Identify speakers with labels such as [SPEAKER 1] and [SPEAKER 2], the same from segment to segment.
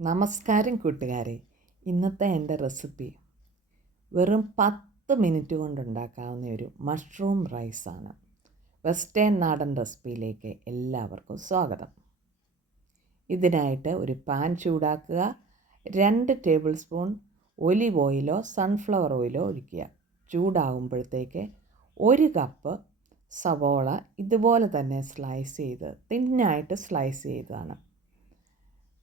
[SPEAKER 1] നമസ്കാരം കൂട്ടുകാരെ. ഇന്നത്തെ എന്റെ റെസിപ്പി വെറും പത്ത് മിനിറ്റ് കൊണ്ടുണ്ടാക്കാവുന്ന ഒരു മഷ്റൂം റൈസാണ്. വെസ്റ്റേൺ നാടൻ റെസിപ്പിയിലേക്ക് എല്ലാവർക്കും സ്വാഗതം. ഇതിനായിട്ട് ഒരു പാൻ ചൂടാക്കുക രണ്ട് ടേബിൾ സ്പൂൺ ഒലിവ് ഓയിലോ സൺഫ്ലവർ ഓയിലോ ഒഴിക്കുക. ചൂടാകുമ്പോഴത്തേക്ക് ഒരു കപ്പ് സവോള ഇതുപോലെ തന്നെ സ്ലൈസ് ചെയ്ത് തിന്നായിട്ട് സ്ലൈസ് ചെയ്തതാണ്.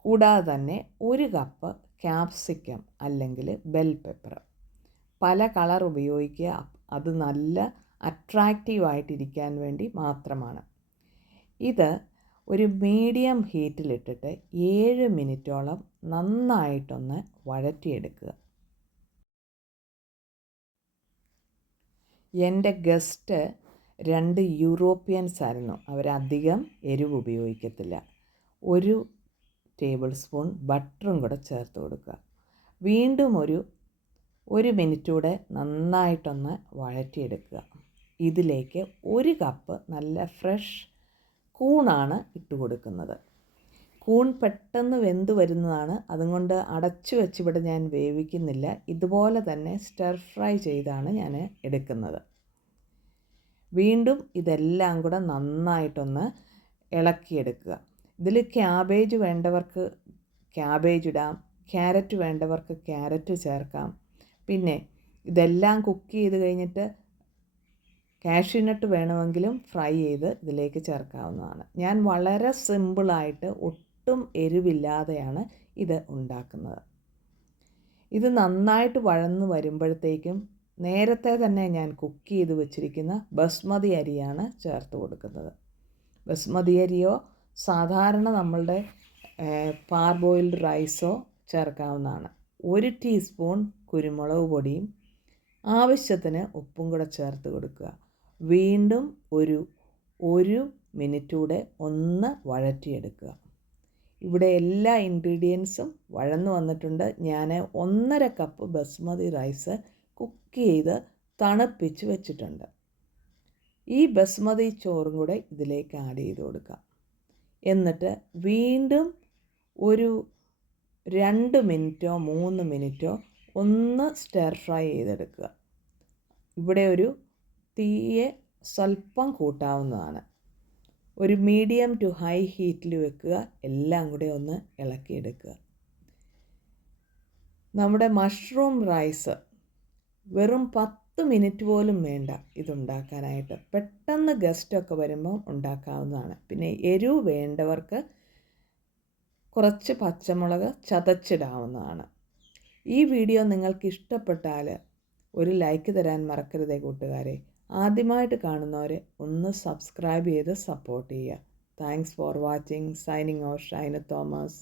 [SPEAKER 1] കൂടാതെ തന്നെ ഒരു കപ്പ് ക്യാപ്സിക്കം അല്ലെങ്കിൽ ബെൽ പെപ്പർ. പല കളർ ഉപയോഗിക്കുക അത് നല്ല അട്രാക്റ്റീവായിട്ടിരിക്കാൻ വേണ്ടി മാത്രമാണ്. ഇത് ഒരു മീഡിയം ഹീറ്റിലിട്ടിട്ട് ഏഴ് മിനിറ്റോളം നന്നായിട്ടൊന്ന് വഴറ്റിയെടുക്കുക. എന്റെ ഗസ്റ്റ് രണ്ട് യൂറോപ്യൻസ് ആയിരുന്നു. അവരധികം എരിവ് ഉപയോഗിക്കത്തില്ല. ഒരു ടേബിൾ സ്പൂൺ ബട്ടറും കൂടെ ചേർത്ത് കൊടുക്കുക. വീണ്ടും ഒരു ഒരു മിനിറ്റ് കൂടെ നന്നായിട്ടൊന്ന് വഴറ്റിയെടുക്കുക. ഇതിലേക്ക് ഒരു കപ്പ് നല്ല ഫ്രഷ് കൂണാണ് ഇട്ട് കൊടുക്കുന്നത്. കൂൺ പെട്ടെന്ന് വെന്ത് വരുന്നതാണ്. അതുകൊണ്ട് അടച്ചു വെച്ച് ഇവിടെ ഞാൻ വേവിക്കുന്നില്ല. ഇതുപോലെ തന്നെ സ്റ്റർ ഫ്രൈ ചെയ്താണ് ഞാൻ എടുക്കുന്നത്. വീണ്ടും ഇതെല്ലാം കൂടെ നന്നായിട്ടൊന്ന് ഇളക്കിയെടുക്കുക. ഇതിൽ ക്യാബേജ് വേണ്ടവർക്ക് ക്യാബേജ് ഇടാം ക്യാരറ്റ് വേണ്ടവർക്ക് ക്യാരറ്റ് ചേർക്കാം. പിന്നെ ഇതെല്ലാം കുക്ക് ചെയ്ത് കഴിഞ്ഞിട്ട് കാഷ്യൂനട്ട് വേണമെങ്കിലും ഫ്രൈ ചെയ്ത് ഇതിലേക്ക് ചേർക്കാവുന്നതാണ്. ഞാൻ വളരെ സിമ്പിളായിട്ട് ഒട്ടും എരിവില്ലാതെയാണ് ഇത് ഉണ്ടാക്കുന്നത്. ഇത് നന്നായിട്ട് വഴന്ന് വരുമ്പോഴത്തേക്കും നേരത്തെ തന്നെ ഞാൻ കുക്ക് ചെയ്ത് വെച്ചിരിക്കുന്ന ബസ്മതി അരിയാണ് ചേർത്ത് കൊടുക്കുന്നത്. ബസ്മതി അരിയോ സാധാരണ നമ്മളുടെ പാർബോയിൽഡ് റൈസോ ചേർക്കാവുന്നതാണ്. ഒരു ടീസ്പൂൺ കുരുമുളക് പൊടിയും ആവശ്യത്തിന് ഉപ്പും കൂടെ ചേർത്ത് കൊടുക്കുക. വീണ്ടും ഒരു ഒരു മിനിറ്റ് കൂടെ ഒന്ന് വഴറ്റിയെടുക്കുക. ഇവിടെ എല്ലാ ഇൻഗ്രീഡിയൻസും വഴന്നു വന്നിട്ടുണ്ട്. ഞാൻ ഒന്നര കപ്പ് ബസ്മതി റൈസ് കുക്ക് ചെയ്ത് തണുപ്പിച്ച് വെച്ചിട്ടുണ്ട്. ഈ ബസ്മതി ചോറും കൂടെ ഇതിലേക്ക് ആഡ് ചെയ്ത് കൊടുക്കാം. എന്നിട്ട് വീണ്ടും ഒരു രണ്ട് മിനിറ്റോ മൂന്ന് മിനിറ്റോ ഒന്ന് സ്റ്റർ ഫ്രൈ ചെയ്തെടുക്കുക. ഇവിടെ ഒരു തീയെ സ്വല്പം കൂട്ടാവുന്നതാണ്. ഒരു മീഡിയം ടു ഹൈ ഹീറ്റിൽ വെക്കുക. എല്ലാം കൂടെ ഒന്ന് ഇളക്കിയെടുക്കുക. നമ്മുടെ മഷ്റൂം റൈസ് വെറും പത്ത് മിനിറ്റ് പോലും വേണ്ട ഇതുണ്ടാക്കാനായിട്ട്. പെട്ടെന്ന് ഗസ്റ്റൊക്കെ വരുമ്പം ഉണ്ടാക്കാവുന്നതാണ്. പിന്നെ എരിവ് വേണ്ടവർക്ക് കുറച്ച് പച്ചമുളക് ചതച്ചിടാവുന്നതാണ്. ഈ വീഡിയോ നിങ്ങൾക്ക് ഇഷ്ടപ്പെട്ടാൽ ഒരു ലൈക്ക് തരാൻ മറക്കരുതേ കൂട്ടുകാരെ. ആദ്യമായിട്ട് കാണുന്നവരെ ഒന്ന് സബ്സ്ക്രൈബ് ചെയ്ത് സപ്പോർട്ട് ചെയ്യുക. Thanks for watching signing off Shaina Thomas